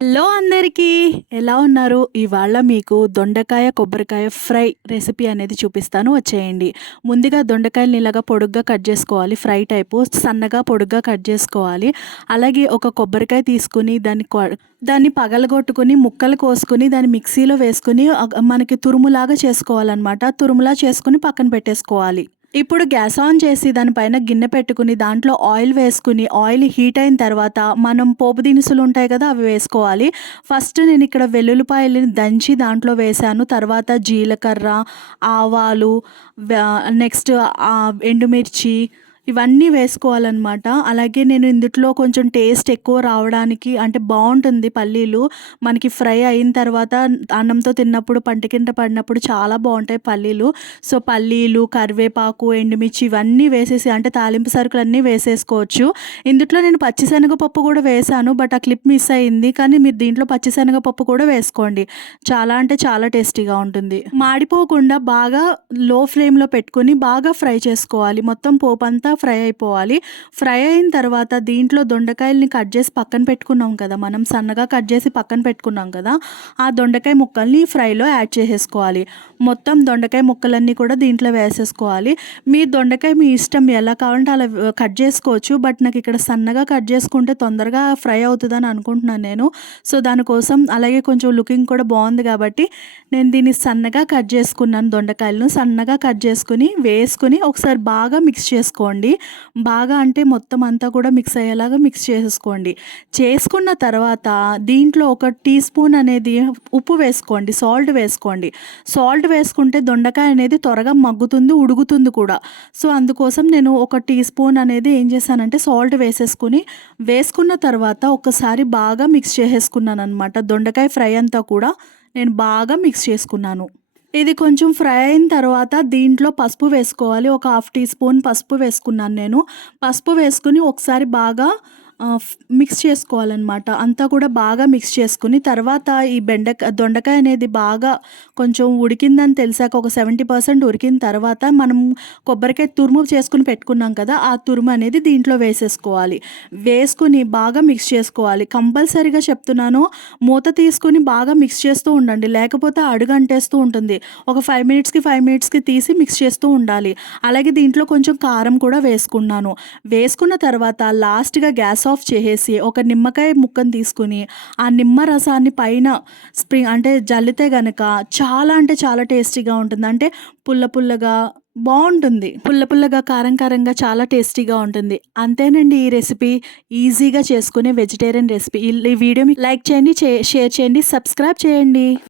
Hello అందరికీ ఎలా ఉన్నారు? ఇవాళ మీకు దొండకాయ కొబ్బరికాయ ఫ్రై రెసిపీ అనేది చూపిస్తాను, వచ్చేయండి. ముందుగా దొండకాయలని ఇలాగా పొడుగ్గా కట్ చేసుకోవాలి. ఫ్రై టైపు సన్నగా పొడుగ్గా కట్ చేసుకోవాలి. అలాగే ఒక కొబ్బరికాయ తీసుకుని దాన్ని పగలగొట్టుకుని ముక్కలు కోసుకుని దాన్ని మిక్సీలో వేసుకుని మనకి తురుములాగా చేసుకోవాలన్నమాట. తురుములా చేసుకుని పక్కన పెట్టేసుకోవాలి. ఇప్పుడు గ్యాస్ ఆన్ చేసి దానిపైన గిన్నె పెట్టుకుని దాంట్లో ఆయిల్ వేసుకుని ఆయిల్ హీట్ అయిన తర్వాత మనం పోపు దినుసులు ఉంటాయి కదా, అవి వేసుకోవాలి. ఫస్ట్ నేను ఇక్కడ వెల్లుల్లిపాయలని దంచి దాంట్లో వేసాను. తర్వాత జీలకర్ర, ఆవాలు, నెక్స్ట్ ఎండుమిర్చి ఇవన్నీ వేసుకోవాలన్నమాట. అలాగే నేను ఇందులో కొంచెం టేస్ట్ ఎక్కువ రావడానికి అంటే బాగుంటుంది పల్లీలు మనకి ఫ్రై అయిన తర్వాత అన్నంతో తిన్నప్పుడు పంట కింద పడినప్పుడు చాలా బాగుంటాయి పల్లీలు. సో పల్లీలు, కరివేపాకు, ఎండుమిర్చి ఇవన్నీ వేసేసి అంటే తాలింపు సరుకులు అన్నీ వేసేసుకోవచ్చు. ఇందులో నేను పచ్చిశనగపప్పు కూడా వేసాను, బట్ ఆ క్లిప్ మిస్ అయింది. కానీ మీరు దీంట్లో పచ్చిశనగపప్పు కూడా వేసుకోండి, చాలా అంటే చాలా టేస్టీగా ఉంటుంది. మాడిపోకుండా బాగా లో ఫ్లేమ్లో పెట్టుకొని బాగా ఫ్రై చేసుకోవాలి. మొత్తం పోపు అంతా ఫ్రై అయిపోవాలి. ఫ్రై అయిన తర్వాత దీంట్లో దొండకాయల్ని కట్ చేసి పక్కన పెట్టుకున్నాం కదా, మనం సన్నగా కట్ చేసి పక్కన పెట్టుకున్నాం కదా, ఆ దొండకాయ ముక్కల్ని ఫ్రైలో యాడ్ చేసేసుకోవాలి. మొత్తం దొండకాయ ముక్కలన్నీ కూడా దీంట్లో వేసేసుకోవాలి. మీ దొండకాయ మీ ఇష్టం, ఎలా కావాలంటే అలా కట్ చేసుకోవచ్చు. బట్ నాకు ఇక్కడ సన్నగా కట్ చేసుకుంటే తొందరగా ఫ్రై అవుతుందని అనుకుంటున్నాను నేను. సో దానికోసం అలాగే కొంచెం లుకింగ్ కూడా బాగుంది కాబట్టి నేను దీన్ని సన్నగా కట్ చేసుకున్నాను. దొండకాయలను సన్నగా కట్ చేసుకుని వేసుకుని ఒకసారి బాగా మిక్స్ చేసుకోండి. బాగా అంటే మొత్తం అంతా కూడా మిక్స్ అయ్యేలాగా మిక్స్ చేసేసుకోండి. చేసుకున్న తర్వాత దీంట్లో ఒక టీ స్పూన్ అనేది ఉప్పు వేసుకోండి, సాల్ట్ వేసుకోండి. సాల్ట్ వేసుకుంటే దొండకాయ అనేది త్వరగా మగ్గుతుంది, ఉడుకుతుంది కూడా. సో అందుకోసం నేను ఒక టీ స్పూన్ అనేది ఏం చేశానంటే సాల్ట్ వేసుకున్న తర్వాత ఒకసారి బాగా మిక్స్ చేసేసుకున్నాను అనమాట. దొండకాయ ఫ్రై అంతా కూడా నేను బాగా మిక్స్ చేసుకున్నాను. ఇది కొంచెం ఫ్రై అయిన తర్వాత దీంట్లో పసుపు వేసుకోవాలి. ఒక హాఫ్ టీ స్పూన్ పసుపు వేసుకున్నాను నేను. పసుపు వేసుకుని ఒకసారి బాగా మిక్స్ చేసుకోవాలన్నమాట. అంతా కూడా బాగా మిక్స్ చేసుకుని తర్వాత ఈ దొండకాయ అనేది బాగా కొంచెం ఉడికిందని తెలిసాక ఒక 70% ఉడికిన తర్వాత మనం కొబ్బరికాయ తురుము చేసుకుని పెట్టుకున్నాం కదా, ఆ తురుము అనేది దీంట్లో వేసేసుకోవాలి. వేసుకుని బాగా మిక్స్ చేసుకోవాలి. కంపల్సరీగా చెప్తున్నాను, మూత తీసుకుని బాగా మిక్స్ చేస్తూ ఉండండి, లేకపోతే అడుగంటేస్తూ ఉంటుంది. ఒక 5 మినిట్స్కి తీసి మిక్స్ చేస్తూ ఉండాలి. అలాగే దీంట్లో కొంచెం కారం కూడా వేసుకున్న తర్వాత లాస్ట్గా గ్యాస్ ఆఫ్ చేసేసి ఒక నిమ్మకాయ ముక్కను తీసుకుని ఆ నిమ్మ రసాన్ని పైన అంటే జల్లితే గనక చాలా అంటే చాలా టేస్టీగా ఉంటుంది. అంటే పుల్లగా బాగుంటుంది, పుల్లగా కారంగా చాలా టేస్టీగా ఉంటుంది. అంతేనండి, ఈ రెసిపీ ఈజీగా చేసుకునే వెజిటేరియన్ రెసిపీ. ఈ వీడియో మీకు లైక్ చేయండి, షేర్ చేయండి, సబ్స్క్రైబ్ చేయండి.